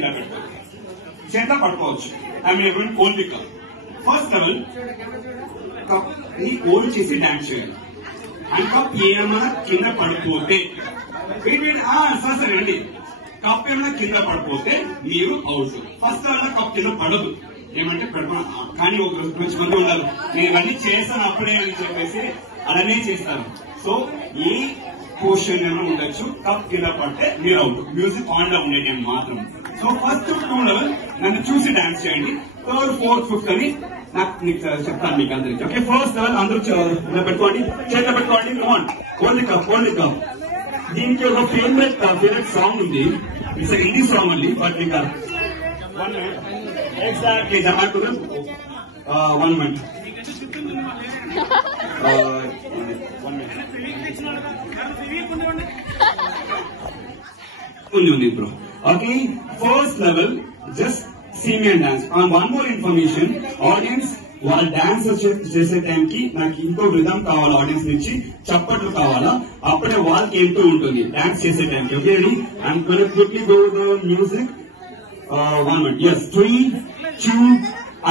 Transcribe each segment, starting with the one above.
కింద పెడతాం, చేత పట్టుకోవచ్చు. I'm coal the cup. First level cup ని హోల్డ్ చేసి డాన్స్ చేయాలి. అండ్ కప్ ఏమైనా కింద పడిపోతే సరే అండి, కప్ ఏమైనా కింద పడిపోతే మీరు అవుట్. ఫస్ట్ లెవెల్ కప్ కింద పడదు, ఏమంటే కానీ ఒక మంచి మంది ఉన్నారు, నేను ఇవన్నీ చేస్తాను అప్పుడే అని చెప్పేసి అలానే చేస్తారు. సో ఈ పోర్షన్ ఏమైనా ఉండొచ్చు, కప్ కింద పడితే మీరు అవుట్. మ్యూజిక్ ఆన్ లో ఉండే టైం మాత్రం. సో ఫస్ట్ 2 లెవెల్ నన్ను చూసి డాన్స్ చేయండి. 3rd, 4th, 5th అని నాకు చెప్తాను మీకు అందరికి. ఓకే, ఫస్ట్ లెవెల్ అందరూ పెట్టుకోండి, చేతిలో పెట్టుకోండి. Only cup. దీనికి ఒక ఫేవరెట్ సాంగ్ ఉంది. ఇట్స్ హిందీ సాంగ్ అండి, బట్ మీకు 1 minute ఎగ్జాక్ట్లీ జమాకులు 1 minute. ఉంది bro. Okay, first level just Singh and dance. One more information, audience వాళ్ళ డాన్స్ చేసే టైం కి నాకు ఇంకో రిథమ్ కావాలా, ఆడియన్స్ నుంచి చప్పట్లు కావాలా, అప్పుడే వాళ్ళకి ఏంటూ ఉంటుంది డాన్స్ చేసే టైం కి. Okay, and quickly go the music. 1 minute. Yes, 3, 2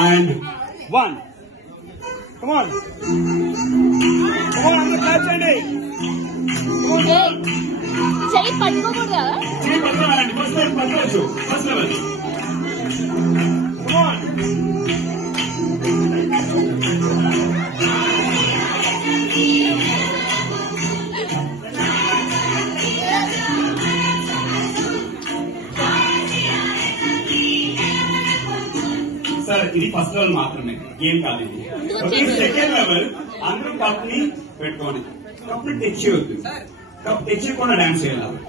and 1. Come on. Clap. చెయ్యి పట్టుకోకూడదా? చెయ్యి పట్టుకోవాలండి. First level. Come on. Sir ఇది ఫస్ట్ లెవెల్ మాత్రమే, ఏం కాదు ఇది. ఓకే, సెకండ్ లెవెల్ అందరూ కప్ ని పెట్టుకోండి, కప్ ని టచ్ చేయొద్దు, కప్ టచ్ చేయకుండా డాన్స్ చేయాలి.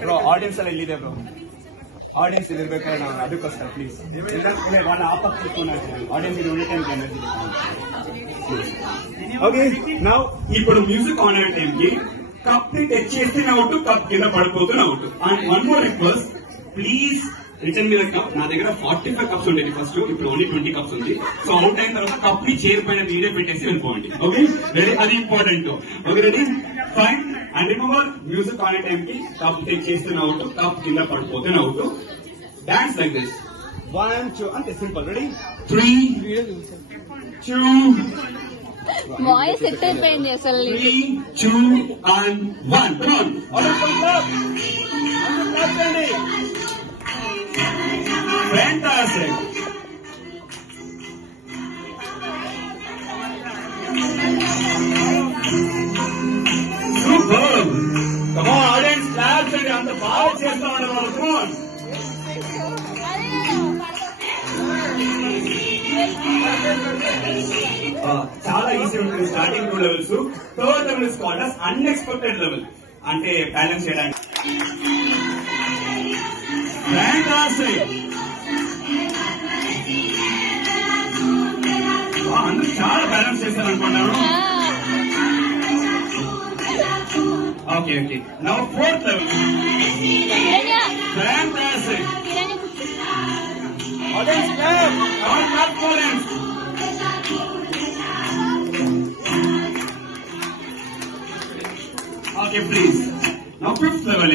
ಬ್ರೋ ಆಡಿಯನ್ಸ್ ಎಲ್ಲ ಇಲ್ಲಿದೆ ಬ್ರೋ, ಆಡಿಯನ್ಸ್ ಇರ್ಬೇಕಾದ್ರೆ ನಾವು ಅದಕ್ಕೋಸ್ಕರ ಪ್ಲೀಸ್ వాళ్ళ ఆపత్తుకున్న ఆడియన్స్ ఇది ఉండే టైంకి ఎనర్జీ. ఓకే, నౌ ఇప్పుడు మ్యూజిక్ ఆన్ అయ్యే టైంకి కప్ ని టచ్ చేస్తే అవుట్, కప్ కింద పడిపోతే out. And 1 more request, please return మీద కప్. నా దగ్గర 45 కప్స్ ఉండేది ఫస్ట్, ఇప్పుడు ఓన్లీ 20 కప్స్ ఉంది. సో అవుట్ అయిన తర్వాత కప్ ని చైర్ పైన మీరే పెట్టేసి వెళ్ళిపోండి. ఓకే, అది important. Okay, ready, fine. And remember, music ఆనే టైం కి కప్ టచ్ చేస్తే అవుట్, కప్ కింద పడిపోతే అవుట్. Dance like this. 1, 2 అంతే, సింపుల్. రెడీ, 3, 2 వాయిస్ సెట్ అయిపోయింది అసలు. 3, 2 and 1. Come on. Fantastic. Superb. Come on, audience, clap and అంత బాగా చేస్తా ఉన్నారు. Come on. చాలా ఈజీ ఉంటుంది starting 2 levels. 3rd level is called as unexpected level, అంటే బ్యాలెన్స్ చేయడానికి. Fantastic. అందరూ చాలా బ్యాలెన్స్ చేశారు అనుకున్నాను. Okay, now 4th level. Fantastic. Audience clap. All clap for them. Okay, please. Now 5th level.